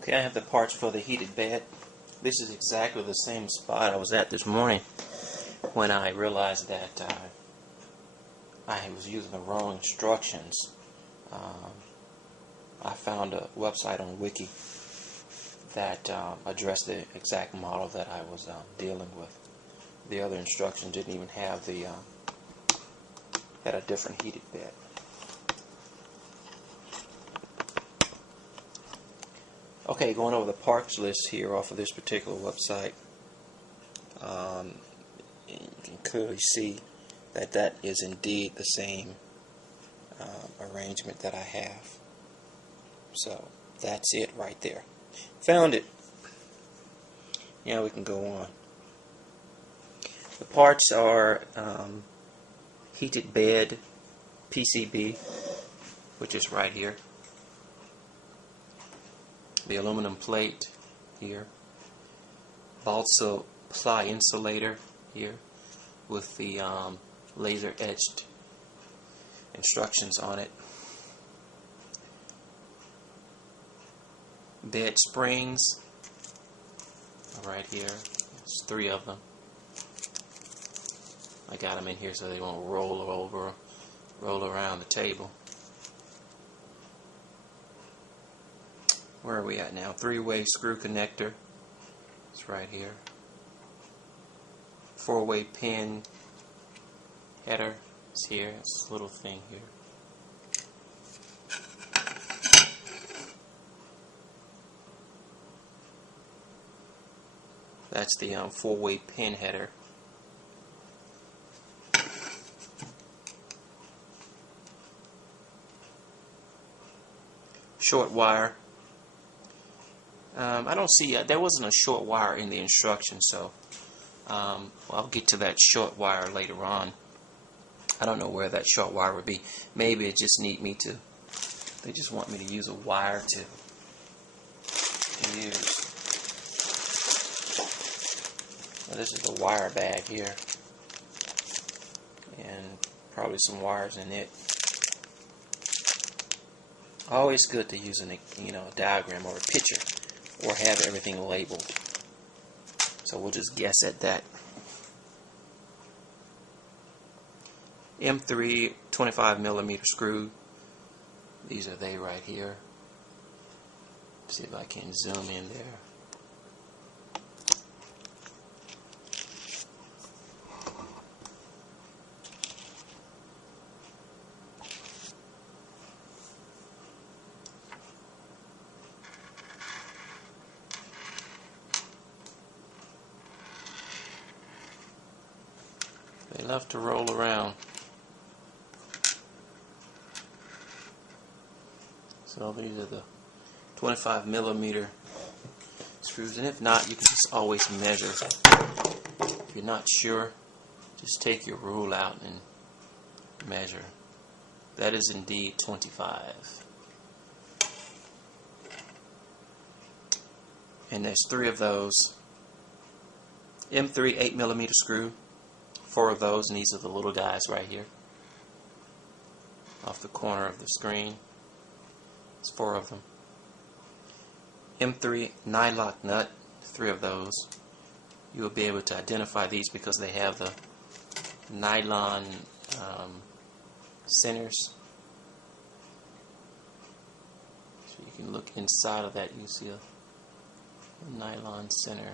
Okay, I have the parts for the heated bed. This is exactly the same spot I was at this morning when I realized that I was using the wrong instructions. I found a website on Wiki that addressed the exact model that I was dealing with. The other instructions didn't even have the had a different heated bed. Okay, going over the parts list here off of this particular website, you can clearly see that that is indeed the same arrangement that I have. So that's it right there. Found it. Now we can go on. The parts are heated bed PCB, which is right here. The aluminum plate here. Balsa ply insulator here with the laser etched instructions on it. Bed springs right here. There's 3 of them. I got them in here so they won't roll around the table. Where are we at now? 3-way screw connector. It's right here. 4-way pin header is here. It's this little thing here. That's the 4-way pin header. Short wire. I don't see, there wasn't a short wire in the instructions, so I'll get to that short wire later on. I don't know where that short wire would be. Maybe it just need me to, they just want me to use a wire to use. Well, this is the wire bag here, and probably some wires in it. Always good to use a diagram or a picture, or have everything labeled. So we'll just guess at that. M3 25mm screw. These are they right here. See if I can zoom in there. They love to roll around. So these are the 25mm screws, and if not, you can just always measure. If you're not sure, just take your rule out and measure. That is indeed 25. And there's 3 of those. M3 8mm screw. 4 of those, and these are the little guys right here off the corner of the screen. It's 4 of them. M3 9-lock nut, 3 of those. You will be able to identify these because they have the nylon centers. So you can look inside of that, you see a nylon center.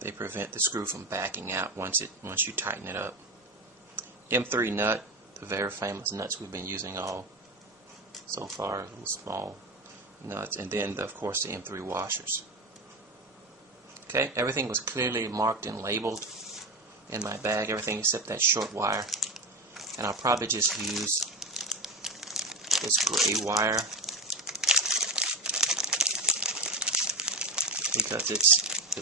They prevent the screw from backing out once you tighten it up. M3 nut, the very famous nuts we've been using all so far, little small nuts, and then of course the M3 washers. Okay, everything was clearly marked and labeled in my bag, everything except that short wire, and I'll probably just use this gray wire because it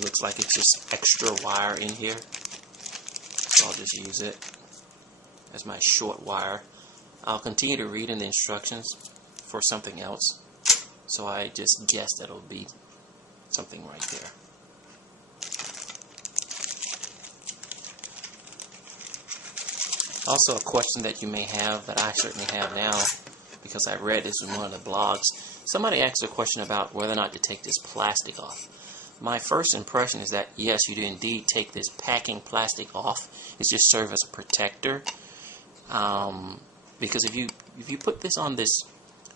looks like it's just extra wire in here, so I'll just use it as my short wire. I'll continue to read in the instructions for something else, so I just guess that it'll be something right there. Also, a question that you may have, that I certainly have now, because I read this in one of the blogs. Somebody asked a question about whether or not to take this plastic off. My first impression is that yes, you do indeed take this packing plastic off. It's just serve as a protector. Because if you put this on this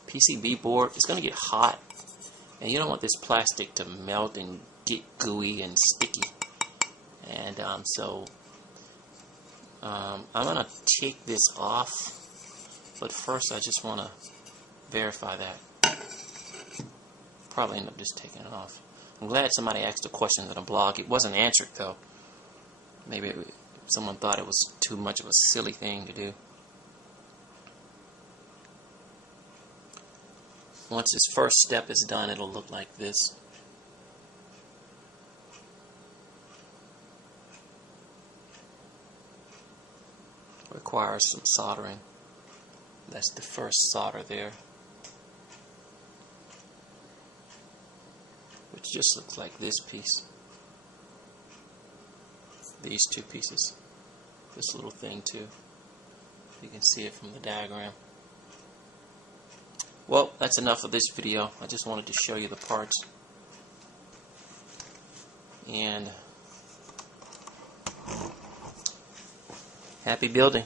PCB board, it's going to get hot, and you don't want this plastic to melt and get gooey and sticky. And I'm going to take this off, but first I just want to verify that. Probably end up just taking it off. I'm glad somebody asked a question in a blog. It wasn't answered though. Maybe someone thought it was too much of a silly thing to do. Once this first step is done, it'll look like this. Requires some soldering. That's the first solder there, which just looks like this piece. These two pieces. This little thing too. You can see it from the diagram. Well, that's enough of this video. I just wanted to show you the parts. And happy building.